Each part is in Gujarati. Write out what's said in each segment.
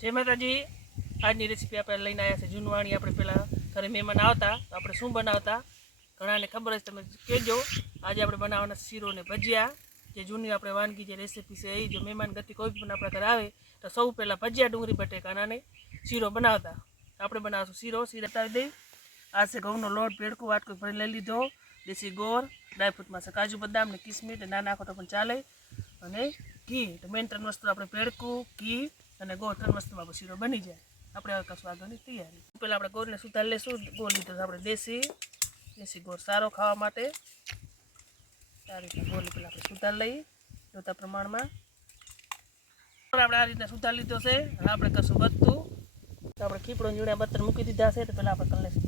જય માતાજી આજની રેસીપી આપણે લઈને આવ્યા છે જૂનવાણી આપણે પહેલાં ઘરે મહેમાન આવતા તો આપણે શું બનાવતા ઘણાને ખબર હશે તમે કહેજો આજે આપણે બનાવવાના શીરો ને ભજીયા જે જૂની આપણે વાનગી જે રેસીપી છે એ જો મહેમાન ગતિ કોઈ પણ આપણા ઘરે આવે તો સૌ પહેલાં ભજીયા ડુંગળી બટેકાના અને શીરો બનાવતા આપણે બનાવશું શીરો શીરો બતાવી દઈ આ છે ઘઉંનો લોટ ભેડકું વાટકું ભરી લઈ લીધો દેશી ગોળ ડ્રાયફ્રૂટમાં છે કાજુ બદામ ને કિસમિસ ને ના નાખો તો પણ ચાલે અને ઘી તો મેન ત્રણ વસ્તુ આપણે ભેડકું ઘી અને ગોળ ત્રણ વસ્તુમાં શીરો બની જાય. આપણે હવે કશું આગળની તૈયારી. પહેલાં આપણે ગોળને સુધાર લેશું. ગોળ લીધો આપણે દેશી દેશી ગોળ સારો ખાવા માટે. આ રીતના ગોળ પહેલાં આપણે સુધાર લઈએ જોતા પ્રમાણમાં. આપણે આ રીતના સુધાર લીધો છે. આપણે કશું બધું તો આપણે ખીપડો જીવડા બત્તર મૂકી દીધા છે. તો પહેલાં આપણે કરી લઈશું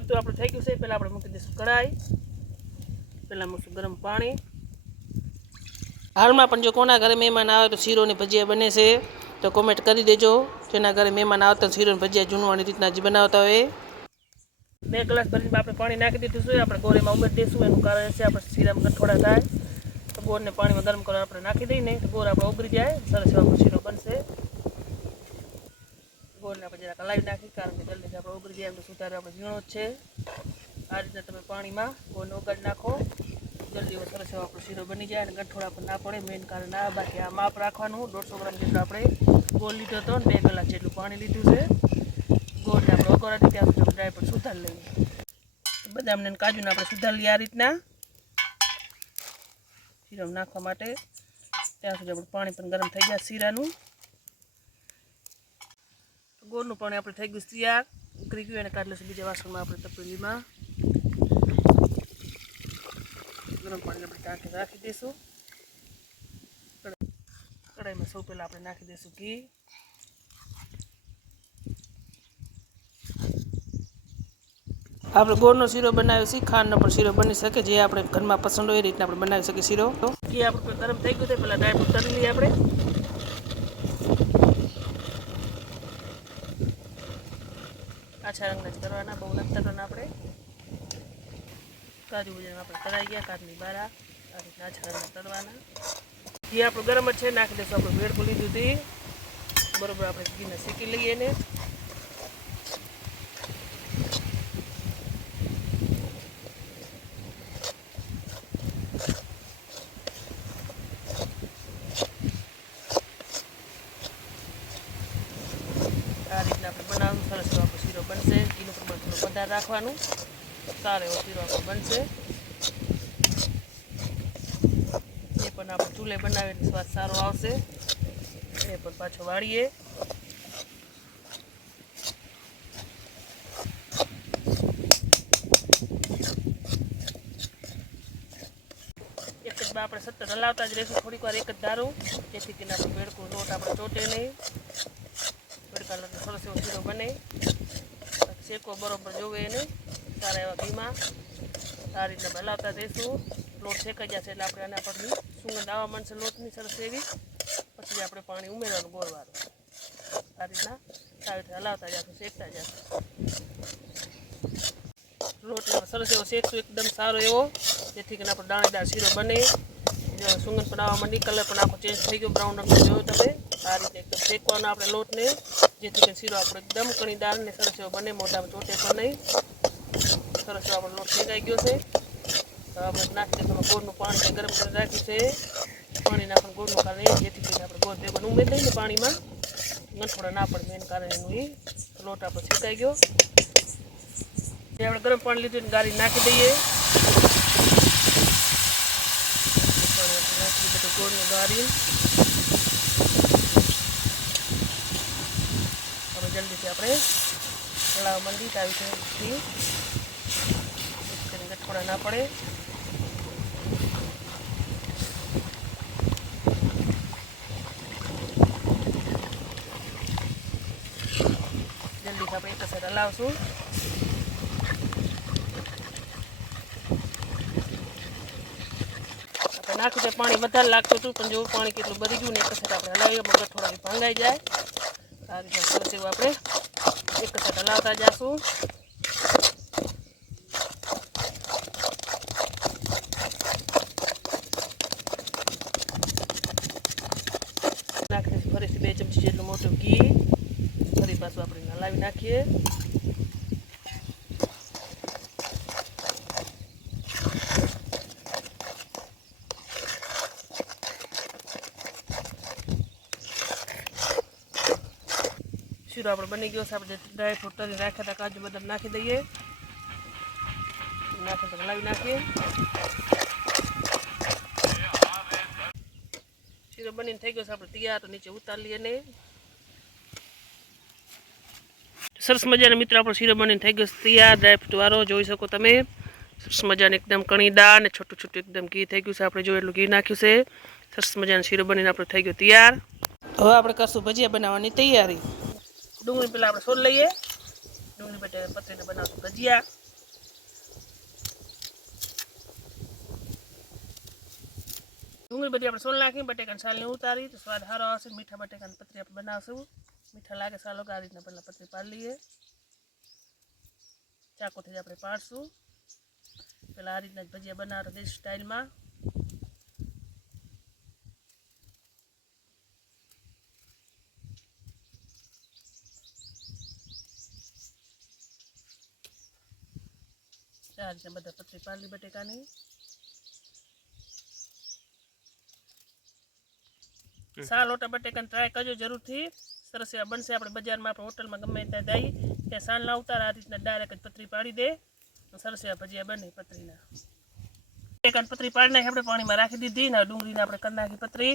બધું આપણે થઈ ગયું છે. પહેલાં આપણે મૂકી દઈશું કઢાઈ. પહેલાં મૂકશું ગરમ પાણી. હાલમાં પણ જો કોના ઘરે મહેમાન આવે તો શીરો ને ભજીયા બને છે. તો કોમેન્ટ કરી દેજો. જેના ઘરે મહેમાન આવતા શીરો ને ભજીયા જૂનવાની રીતના જે બનાવતા હોય. બે ગ્લાસ ભરીને આપણે પાણી નાખી દીધું છે. આપણે ગોળીમાં ઉમેરી દઈશું. એનું કારણ છે આપણે શીરામાં ગઠોડા થાય. તો ગોળને પાણીમાં ગરમ કરવા આપણે નાખી દઈને તો ગોળ આપણે ઉગરી જાય. સરસ એવો શીરો બનશે. ગોળને આપણે જરાક હલાવી નાખી. કારણ કે જલ્દી આપણે ઉગરી જાય એમ તો સુધારે આપણે ઝીણો છે. આ રીતે તમે પાણીમાં ગોળને ઓગળ નાખો જલ્દી સરસ એવો આપણો શીરો બની જાય અને ગંઠોડા પણ ના પડે. મેઇન કારણ આ, બાકી આ માપ રાખવાનું. દોઢસો ગ્રામ જેટલું આપણે ગોળ લીધો હતો ને બે કલાક જેટલું પાણી લીધું છે. ગોળને આપણે ઓગળાથી ત્યાં સુધી ડ્રાય પણ સુધાર લઈએ. બદામને કાજુને આપણે સુધાર લઈએ આ રીતના. શીરો નાખવા માટે ત્યાં સુધી આપણું પાણી પણ ગરમ થઈ જાય શીરાનું. ગોળનું પાણી આપણે થઈ ગયું તૈયાર. ઉકળી ગયું અને કાઢી લઈશું બીજા વાસણમાં આપણે તપેલીમાં. ગરમ પાણી આપણે ટાંકી રાખી દઈશું કઢાઈ- કઢાઈમાં સૌ પહેલાં આપણે નાખી દઈશું ઘી આપણે ગોળનો શીરો બનાવ્યો છે ખાંડનો પણ શીરો બની શકે જે આપણે ઘરમાં પસંદ હોય એ રીતના આપણે બનાવી શકીએ શીરો ઘી આપણે ગરમ થઈ ગયું છે પહેલાં ડ્રાયફ્રૂટ તળી લઈએ આપણે આછા રંગના જ કરવાના બહુ નથી કરવાના આપણે કાજુ બદામ આપણે તળાઈ ગયા કાચની બારા આ રીતના છાણા તળવાના. ઘી આપણું ગરમ જ છે, નાખી દઈશું આપણે ભેળ લીધું હતી બરોબર, આપણે ઘીને શેકી લઈએ ને આ રીતના આપણે બનાવવાનું, સરસ આપણો શીરો બનશે. ઘીનું પ્રમાણ થોડું વધારે રાખવાનું. સારો એવો શીરો આપણો બનશે એ પણ આપણે ચૂલે બનાવીએ એટલે સ્વાદ સારો આવશે એ પણ પાછો વાળીએ એક જ બા આપણે સતત હલાવતા જ રહીશું થોડીક વાર એક જ ધારું જેથી કરીને આપણે બેડકું લોટ આપણે ચોટે નહીં તડકા લઈને સરસ એવો શીરો બને શેકો બરોબર જોવે એને સારા એવા ઘીમાં સારી રીતે હલાવતા દઈશું લોટ શેકાઈ જશે એટલે આપણે આના પરથી સુગંધ આવવા માંડશે લોટની સરસ એવી. પછી આપણે પાણી ઉમેરવાનું ગોળવાનું આ રીતના સારી રીતે હલાવતા જશું શેકતા જશું લોટ સરસ એવો શેકશું, એકદમ સારો એવો. જેથી કરીને આપણો દાણેદાર શીરો બને. સુગંધ પણ આવવા માંડી કલર પણ આખો ચેન્જ થઈ ગયો બ્રાઉન રંગનો જોયો તમે. આ રીતે એકદમ શેકવાનો આપણે લોટને જેથી કરીને શીરો આપણો એકદમ કણીદાર ને સરસ એવો બને, મોઢામાં ચોટે પણ નહીં. સરસ એવો આપણો લોટ શેકાઈ ગયો છે. આપણે નાખી દઈશું ગોળનું પાણી ગરમ કરી રાખ્યું છે. પાણી નાખવાનું ગોળનું કારણે જેથી કરીને આપણે ગોળ ભેગો ઉમેરી દઈએ પાણીમાં. ગંઠોડા ના પડે મેન કારણ એનું એ લોટ આપણો શેકાઈ ગયો. જે આપણે ગરમ પાણી લીધું ગાળી નાખી દઈએ. પાણી નાખી બધું હવે જલ્દીથી આપણે ચલાવવા માંડી તો આવી રીતથી મિક્સ કરીને ગઠોડા ના પડે જલ્દીથી આપણે એક સાઈડ હલાવશું આપણે નાખ્યું તો પાણી વધારે લાગતું હતું પણ જેવું પાણી કેટલું ભરી ગયું ને એક સાઈડ આપણે હલાવીએ મગર થોડા ભાંગાઈ જાય આ રીતના સરસેવું આપણે એક સાથે હલાવતા જઈશું નાખીશું ફરીથી બે ચમચી જેટલું મોટું ઘી. ફરી પાછું આપણે હલાવી નાખીએ. શીરો આપણે બની ગયો છે આપણે જે ડ્રાય ફ્રૂટ તરી રાખ્યા હતા કાજુ બદામ નાખી દઈએ નાખી તો હલાવી નાખીએ શીરો બનીને થઈ ગયો છે આપણે તૈયાર તો નીચે ઉતારી લઈએ ને સરસ મજાના મિત્રો આપણો શીરો બનીને થઈ ગયો છે તૈયાર ડ્રાયફ્રૂટ વાળો જોઈ શકો તમે સરસ મજાને એકદમ કણીદાર ને છોટું છોટું એકદમ ઘી થઈ ગયું છે આપણે જો એટલું ઘી નાખ્યું છે સરસ મજાનો શીરો બનીને આપણે થઈ ગયો તૈયાર હવે આપણે કરશું ભજીયા બનાવવાની તૈયારી ડુંગળી પેલા આપણે સોલ લઈએ ડુંગળી પેટે પતરીને બનાવશું ભજીયા ડુંગળી બધી આપણે સોલ નાખી બટેકાની સાલને ઉતારી તો સ્વાદ સારો આવશે મીઠા બટેકાની પતરી આપણે બનાવશું મીઠા લાગે સાલો કે આ રીતના પહેલાં પતરી પાડી લઈએ ચાકોથી જ આપણે પાડશું પેલા આ રીતના જ ભજીયા બનાવતા દેશ સ્ટાઇલમાં આ રીતના બધા પતરી પાડલી બટેકાની. સા લોટા બટેકાને ટ્રાય કરજો જરૂરથી. સરસ એવા બનશે આપણે બજારમાં આપણે હોટલમાં ગમે ત્યાં જઈએ ત્યાં સાલ ના ઉતાર આ રીતના ડાયરેક્ટ જ પતરી પાડી દે. સરસ એવા ભજીયા બને પતરીના બટેકાની પતરી પાડી નાખી આપણે પાણીમાં રાખી દીધી ને ડુંગળીને આપણે કરી નાખી પતરી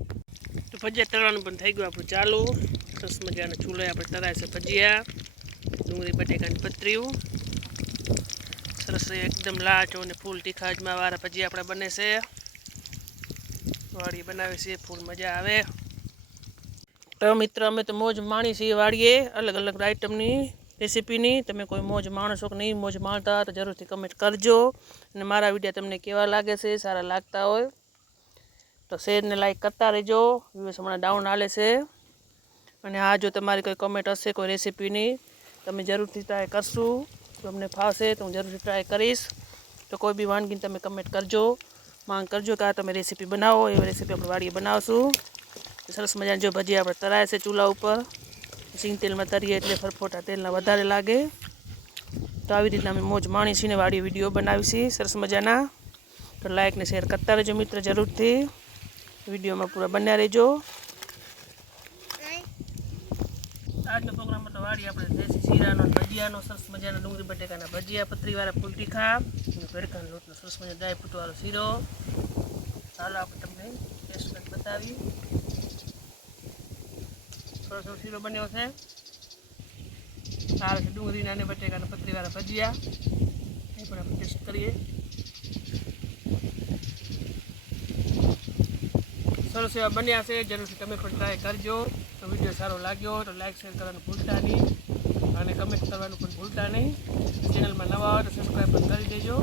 ભજીયા તળવાનું પણ થઈ ગયું આપણું ચાલુ. સરસ મજાના ચૂલે આપણે તરાય છે ભજીયા. ડુંગળી, બટેકાની પતરીયું સરસ એકદમ લાચો અને ફૂલ તીખા અજમા વાળા ભજીયા આપણે બને છે. વાડી બનાવે છે, ફૂલ મજા આવે. તો મિત્ર, અમે તો મોજ માણી છીએ વાડીએ અલગ અલગ આઈટમની રેસીપીની તમે કોઈ મોજ માણશો કે નહીં, મોજ માણતા તો જરૂરથી કમેન્ટ કરજો. અને મારા વીડિયો તમને કેવા લાગે છે, સારા લાગતા હોય તો શેરને લાઈક કરતા રહેજો વ્યૂઝ હમણાં ડાઉન હાલે છે અને આ જો તમારી કોઈ કમેન્ટ હશે કોઈ રેસીપીની તમે જરૂરથી ટ્રાય કરશું જો અમને ફાવશે તો હું જરૂરથી ટ્રાય કરીશ તો કોઈ બી વાનગીને તમે કમેન્ટ કરજો માંગ કરજો કે આ તમે રેસીપી બનાવો એવી રેસીપી આપણે વાડીએ બનાવશું સરસ મજાની જો ભજી આપણે તરાય છે ચૂલા ઉપર સિંગ તેલમાં તરીએ એટલે ફરફોટા તેલના વધારે લાગે તો આવી રીતના અમે મોજ માણીશીને વાડી વિડીયો બનાવીશી સરસ મજાના તો લાઈક ને શેર કરતા રહેજો મિત્ર જરૂરથી વિડીયોમાં પૂરા બન્યા રહેજો આજનો પ્રોગ્રામ હતો વાડી આપણે દેશી શીરાનો અને ભજીયાનો સરસ મજાના ડુંગળી બટેકાના ભજીયા પતરીવાળા ફૂલ તીખા અને ભેડકાનો લોટનો સરસ મજા ડ્રાય ફ્રૂટવાળો શીરો ચાલો આપણે તમને ટેસ્ટ કરી બતાવી થોડો થોડો શીરો બન્યો છે આ છે ડુંગળીના અને બટેકાના પતરીવાળા ભજીયા એ પણ આપણે ટેસ્ટ કરીએ સરસ એવા બન્યા છે જરૂરથી તમે પણ ટ્રાય કરજો. તો વીડિયો સારો લાગ્યો તો લાઇક શેર કરવાનું ભૂલતા નહીં. અને કમેન્ટ કરવાનું પણ ભૂલતા નહીં. ચેનલમાં નવા હોય તો સબસ્ક્રાઈબ પણ કરી દેજો.